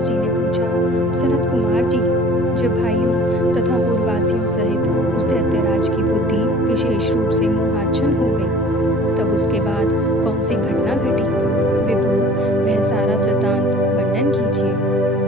व्यास जी ने पूछा, सनत कुमार जी, जब भाइयों तथा पूर्ववासियों सहित उस दैत्यराज की बुद्धि विशेष रूप से मोहाच्छन्न हो गई, तब उसके बाद कौन सी घटना घटी? विभु, वह सारा वृतांत वर्णन कीजिए।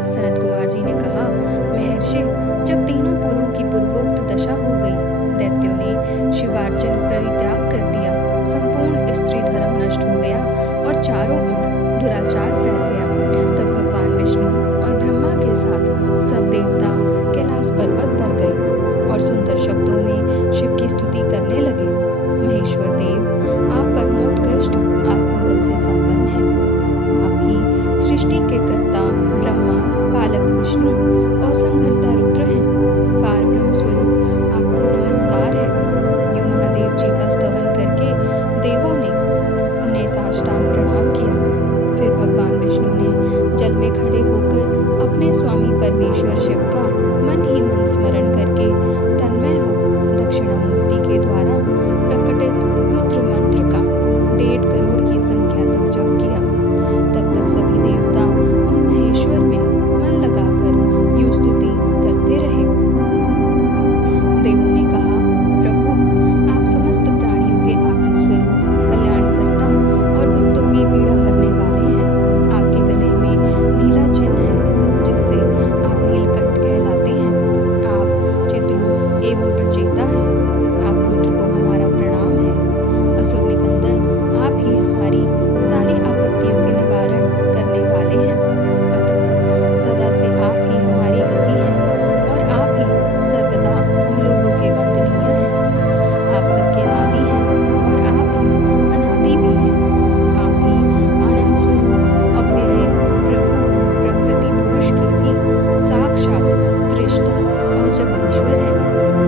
सनत कुमार जी ने कहा, महर्षि, जब तीनों पुरों की पूर्वोक्त दशा हो गई, दैत्यों ने शिवार्चन परित्याग कर दिया, संपूर्ण स्त्री धर्म नष्ट हो गया और चारों ओर दुराचार फैल गया, तब भगवान विष्णु और ब्रह्मा के साथ सब देवता कैलाश पर्वत पर गए और सुंदर शब्दों में शिव की स्तुति करने लगे। महेश्वर देव, आप परमोत्कृष्ट आत्मबल से संपन्न हैं। आप ही सृष्टि के कर्ता ब्रह्मा, पालक विष्णु और संहर्ता रुद्र हैं। पार ब्रह्म स्वरूप आपको नमस्कार है। यो महादेव जी का स्तवन करके देवों ने उन्हें साष्टांग प्रणाम किया। फिर भगवान विष्णु ने जल में खड़े होकर अपने स्वामी परमेश्वर शिव का मन ही मन स्मरण करके तन्मय हो दक्षिणामूर्ति के द्वारा प्रकटित रुद्र मंत्र का 1.5 करोड़ की संख्या तक जप किया। तब तक सभी देवता उन महेश्वर में मन लगाकर यूं स्तुति करते रहे। देवों ने कहा, प्रभु, आप समस्त प्राणियों के आत्मस्वरूप, कल्याणकर्ता और भक्तों की पीड़ा हरने वाले हैं। आपके गले में नीला चिन्ह है, जिससे आप नीलकंठ कहलाते हैं। आप चिद्रूप एवं प्रचेता हैं। आप रुद्र को हमारा प्रणाम है। असुर निकंदन, आप ही हमारी सारी आपत्तियों के निवारण करने वाले हैं। अतः सदा से आप ही हमारी गति हैं और आप ही सर्वदा हम लोगों के वंदनीय हैं। आप सबके आदि हैं और आप ही अनादि भी हैं। आप ही आनंद स्वरूप अव्यय प्रभु, प्रकृति पुरुष के भी साक्षात सृष्टा और जगदीश्वर हैं।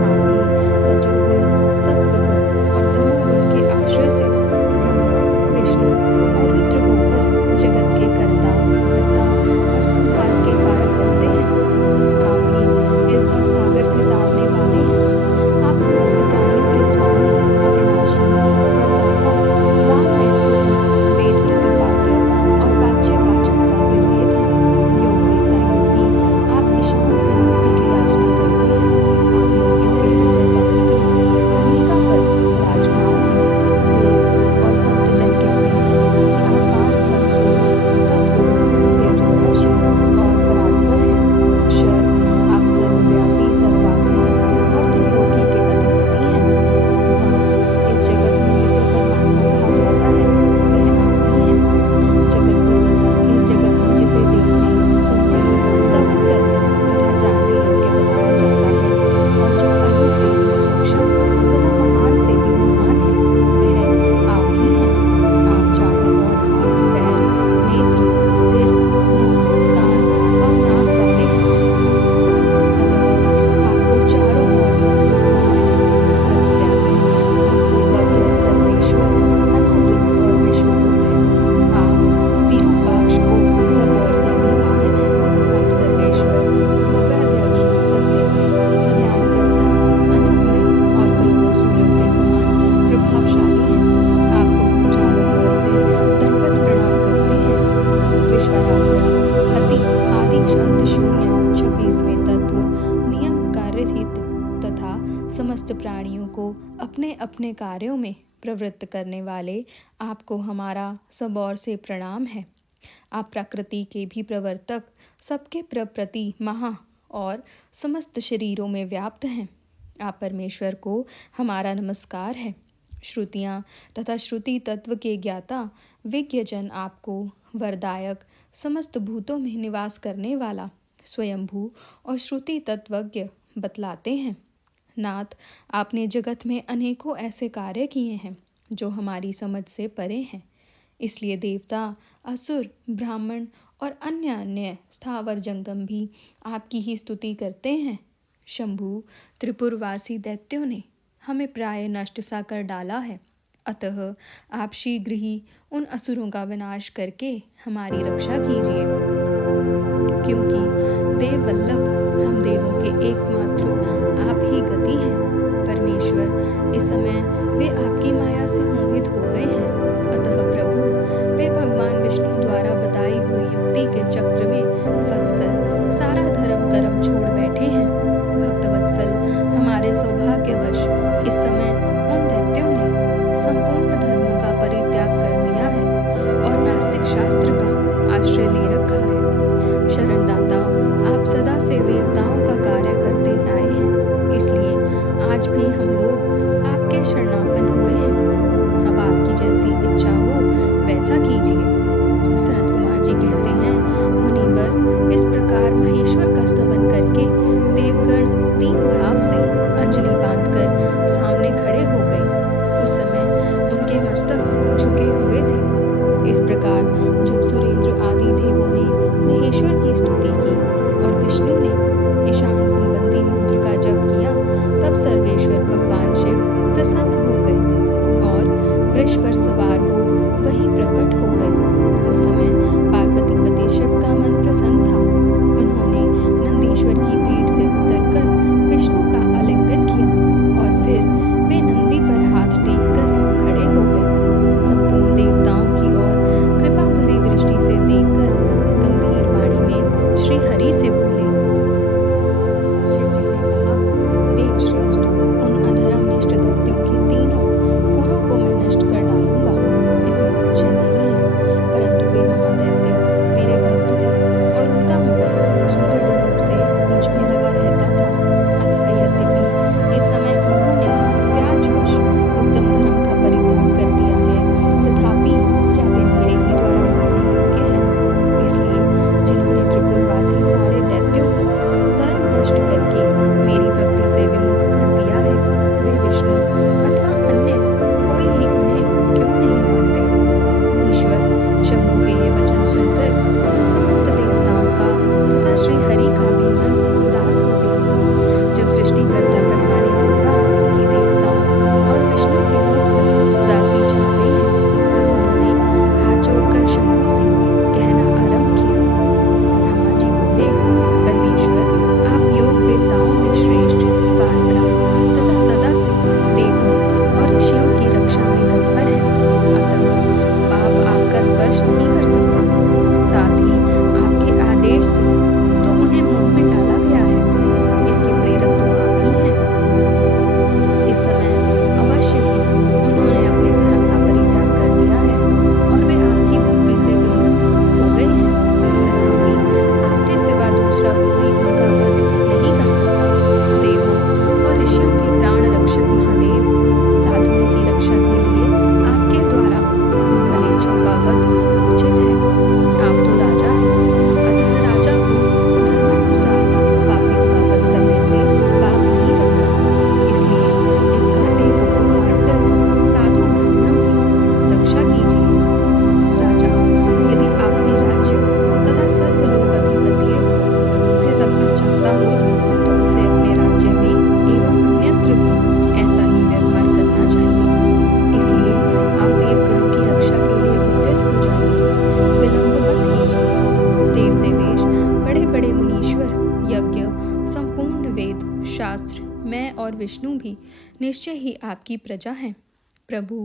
आप ही रजोगुण, सत्वगुण और तमोगुण के आश्रय से ब्रह्मा, विष्णु और रुद्र होकर जगत के कर्ता, भर्ता और संहार के कारण बनते हैं। आप ही इस भवसागर से तारने वाले हैं। आप समस्त प्राणियों के स्वामी, अविनाशी, वरदाता, वाङ्मय स्वरूप, वेद प्रतिपाद्य और वाच्य वाचकता से रहित हैं। योग वेत्ता योगी, आप ईशान से मुक्ति की याचना करते हैं। आप योगियों के हृदय कमल की कर्णिका पर विराजमान हैं। वेद और संत जन कहते हैं कि आप पार ब्रह्म स्वरूप, तत्वरूप, तेजोराशि और परात्पर हैं। शर, आप सर्वव्यापी, सर्वात्मा और त्रिलोकी के अधिपति हैं। भव, इस जगत में जिसे परमात्मा कहा जाता है, वह आप ही हैं। जगत गुरु, इस जगत में जिसे देखने, सुनने, स्तवन करने तथा जानने योग्य बताया जाता है और जो अणु से भी सूक्ष्म तथा महान से भी महान है, वह आप ही हैं। आप चारों ओर हाथ, पैर, नेत्र, सिर, मुख, कान और नाक वाले हैं। अतः आपको चारों ओर से नमस्कार है। सर्वव्यापी, आप सर्वज्ञ, सर्वेश्वर, अनावृत और विश्वरूप हैं। आप विरूपाक्ष को सब ओर से अभिवादन है। आप सर्वेश्वर, भव्याध्यक्ष, सत्यमय, कल्याणकर्ता, अनुपमय और करोड़ों सूर्यों के समान प्रभावशाली हैं। आपको हम चारों ओर से दंडवत प्रणाम करते हैं। विश्वाराध्य, अति आदि शांत शून्य 26वें तत्व, नियम कार्यरहित तथा समस्त प्राणियों को अपने अपने कार्यों में प्रवृत्त करने वाले आपको हमारा सब ओर से प्रणाम है। आप प्रकृति के भी प्रवर्तक, सबके प्रप्रति महा और समस्त शरीरों में व्याप्त हैं। आप परमेश्वर को हमारा नमस्कार है। श्रुतियाँ तथा श्रुति तत्व के ज्ञाता विज्ञजन आपको वरदायक, समस्त भूतों में निवास करने वाला, स्वयंभू और श्रुति तत्वज्ञ बतलाते हैं। नाथ, आपने जगत में अनेकों ऐसे कार्य किए हैं जो हमारी समझ से परे हैं। इसलिए देवता, असुर, ब्राह्मण और अन्य स्थावर जंगम भी आपकी ही स्तुति करते हैं। शंभु, त्रिपुरवासी दैत्यों ने हमें प्राय नष्ट सा कर डाला है। अतः आप शीघ्र ही उन असुरों का विनाश करके हमारी रक्षा कीजिए, क्योंकि देववल्लभ हम देवों के एकमात्र आप ही गति हैं। परमेश्वर, इस समय वे आपकी माया से मोहित हो गए हैं। अतः प्रभु, वे भगवान विष्णु द्वारा बताई हुई युक्ति के चक्र में फंसकर विष्णु भी निश्चय ही आपकी प्रजा हैं। प्रभु,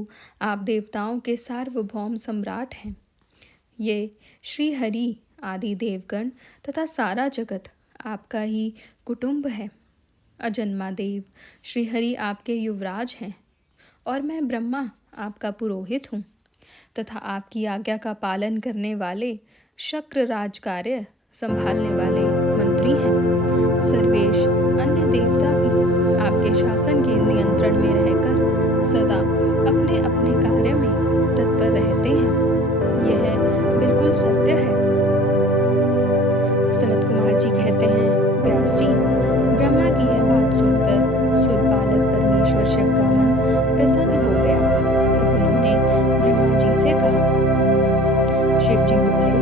आप देवताओं के सार्वभौम सम्राट हैं। ये श्री हरि आदि देवगण तथा सारा जगत आपका ही कुटुंब है। अजन्मा देव श्री हरि आपके युवराज हैं और मैं ब्रह्मा आपका पुरोहित हूँ तथा आपकी आज्ञा का पालन करने वाले शक्र राज कार्य संभालने वाले मंत्री हैं। सर्वेश अन्य देवता भी आपके शासन के नियंत्रण में रहकर सदा अपने अपने कार्य में तत्पर रहते हैं। यह बिल्कुल सत्य है। सनत कुमार जी कहते हैं, व्यास जी, ब्रह्मा की यह बात सुनकर सुरपालक परमेश्वर शिव का मन प्रसन्न हो गया। तब उन्होंने ब्रह्मा जी से कहा। शिव जी बोले,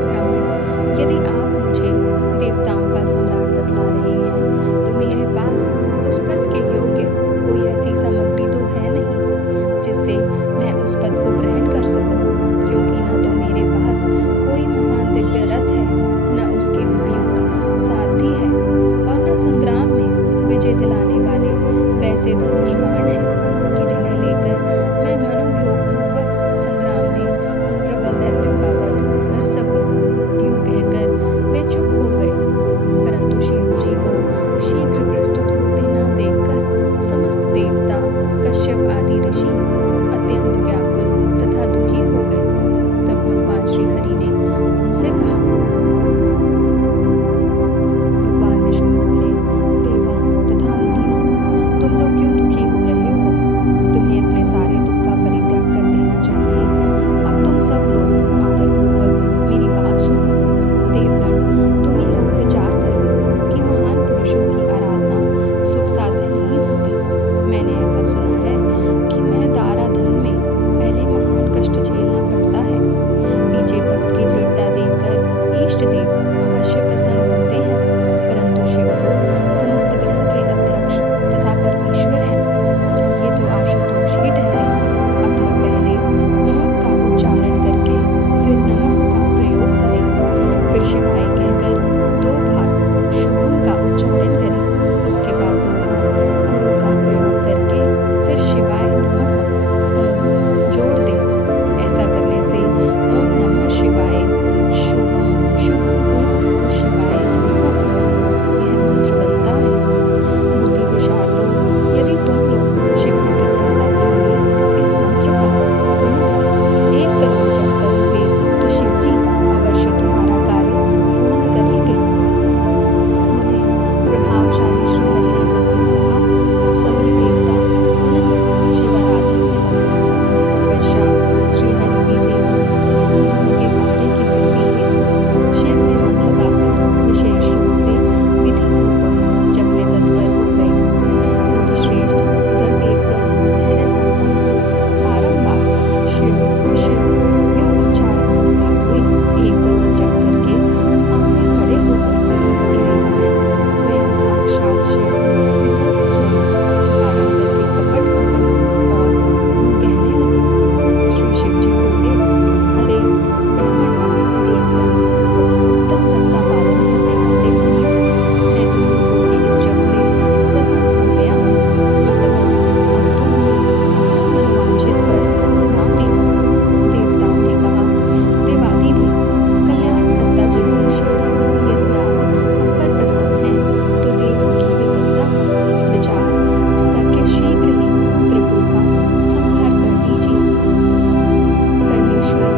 ब्राह्मण, यदि आप मुझे देवताओं का सम्राट बतला रहे हैं तो मेरे पास उस पद के योग्य कोई ऐसी सामग्री तो है नहीं जिससे मैं उस पद को ग्रहण कर सकूं, क्योंकि न तो मेरे पास कोई महान दिव्य रथ है, न उसके उपयुक्त सारथी है और न संग्राम में विजय दिलाने वाले वैसे धनुष बाण हैं कि जिन्हें लेकर मैं मनोयोग पूर्वक संग्राम में उन प्रबल दैत्यों का वध कर सकूं। यूं कहकर वे चुप हो गए। परंतु शिव जी को शीघ्र प्रस्तुत होते न देखकर समस्त देवता, कश्यप आदि ऋषि अत्यंत व्याकुल तथा दुखी हो गए। तब भगवान श्री हरि ने उनसे कहा। भगवान विष्णु बोले, देवों तथा मुनियों, तुम लोग क्यों दुखी हो रहे हो? तुम्हें अपने सारे दुख का परित्याग कर देना चाहिए। अब तुम सब लोग आदरपूर्वक मेरी बात सुनो। देवगण, तुम ही लोग विचार करो कि महान पुरुषों की आराधना सुख साध्य नहीं होती। मैंने ऐसा सुना है कि मैं दाराधन में पहले महान कष्ट झेलना पड़ता है। पीछे भक्त की दृढ़ता देखकर इष्ट देव अवश्य प्रसन्न होते हैं, परंतु शिव तो समस्त गणों के अध्यक्ष तथा परमेश्वर हैं। ये तो आशुतोष ही ठहरे। अतः पहले ओम का उच्चारण करके फिर नमः का प्रयोग करें, फिर शिवाय कहकर 2 बार शुभम का उच्चारण करें, उसके बाद 2 बार गुरु का प्रयोग करके फिर शिवाय नमः ओम जोड़ दें। ऐसा करने से ओम नमः शिवाय शुभम शुभम गुरु शिवाय नमः यह मंत्र बनता है। बुद्धि विशारदों, यदि तुम लोग शिव की प्रसन्नता के लिए इस मंत्र का पुनः 1 करोड़ जप करोगे तो शिव जी अवश्य तुम्हारा कार्य पूर्ण करेंगे। उन्हें प्रभावशाली श्री हरि ने जब यूं कहा, तब सभी देवता पुनः शिवाराधन में लगे। पश्चात श्री हरि भी देवों तथा मुनियों के कार्य की सिद्धि हेतु शिव में मन लगाकर विशेष रूप से विधि पूर्वक जप में तत्पर हो गए। मुनिश्रेष्ठ, उधर देवगण धैर्य संपन्न बारंबार शिव शिव यूं उच्चारण करते हुए 1 करोड़ जप करके सामने खड़े हो गए। इसी समय स्वयं साक्षात शिव रूप स्वयं धारण करके प्रकट हो गए और कहने लगे। श्री शिव जी बोले, हरे ब्राह्मण, देवगण तथा उत्तम व्रत का पालन करने वाले मुनियों, मैं तुम लोगों के इस जप से प्रसन्न हो गया हूँ। अतः अब तुम लोग अपना मनोवांछित वर मांग लो। देवताओं ने कहा, देवाधिदेव, कल्याणकर्ता जगदीश्वर, यदि आप हम पर प्रसन्न हैं तो देवों की विकलता का विचार करके शीघ्र ही त्रिपुर का संहार कर दीजिए। परमेश्वर,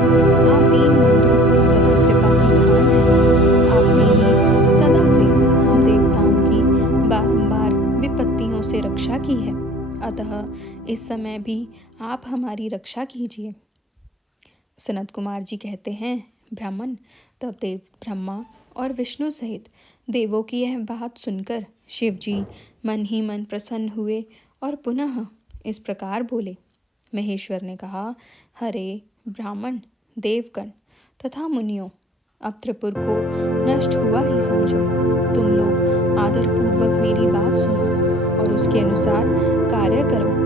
आप दीनबंधु तथा कृपा की खान हैं। आपने ही सदा से हम देवताओं की बारंबार विपत्तियों से रक्षा की है, अतः इस समय भी आप हमारी रक्षा कीजिए। सनत कुमार जी कहते हैं, ब्राह्मण, तब देव ब्रह्मा और विष्णु सहित देवों की यह बात सुनकर शिव जी मन ही मन प्रसन्न हुए और पुनः इस प्रकार बोले। महेश्वर ने कहा, हरे ब्राह्मण, देवगण तथा मुनियों, अब त्रिपुर को नष्ट हुआ ही समझो। तुम लोग आदरपूर्वक मेरी बात सुनो और उसके अनुसार कार्य करो।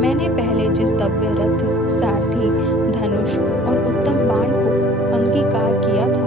मैंने पहले जिस दिव्य रथ, सारथी, धनुष और उत्तम बाण को अंगीकार किया था,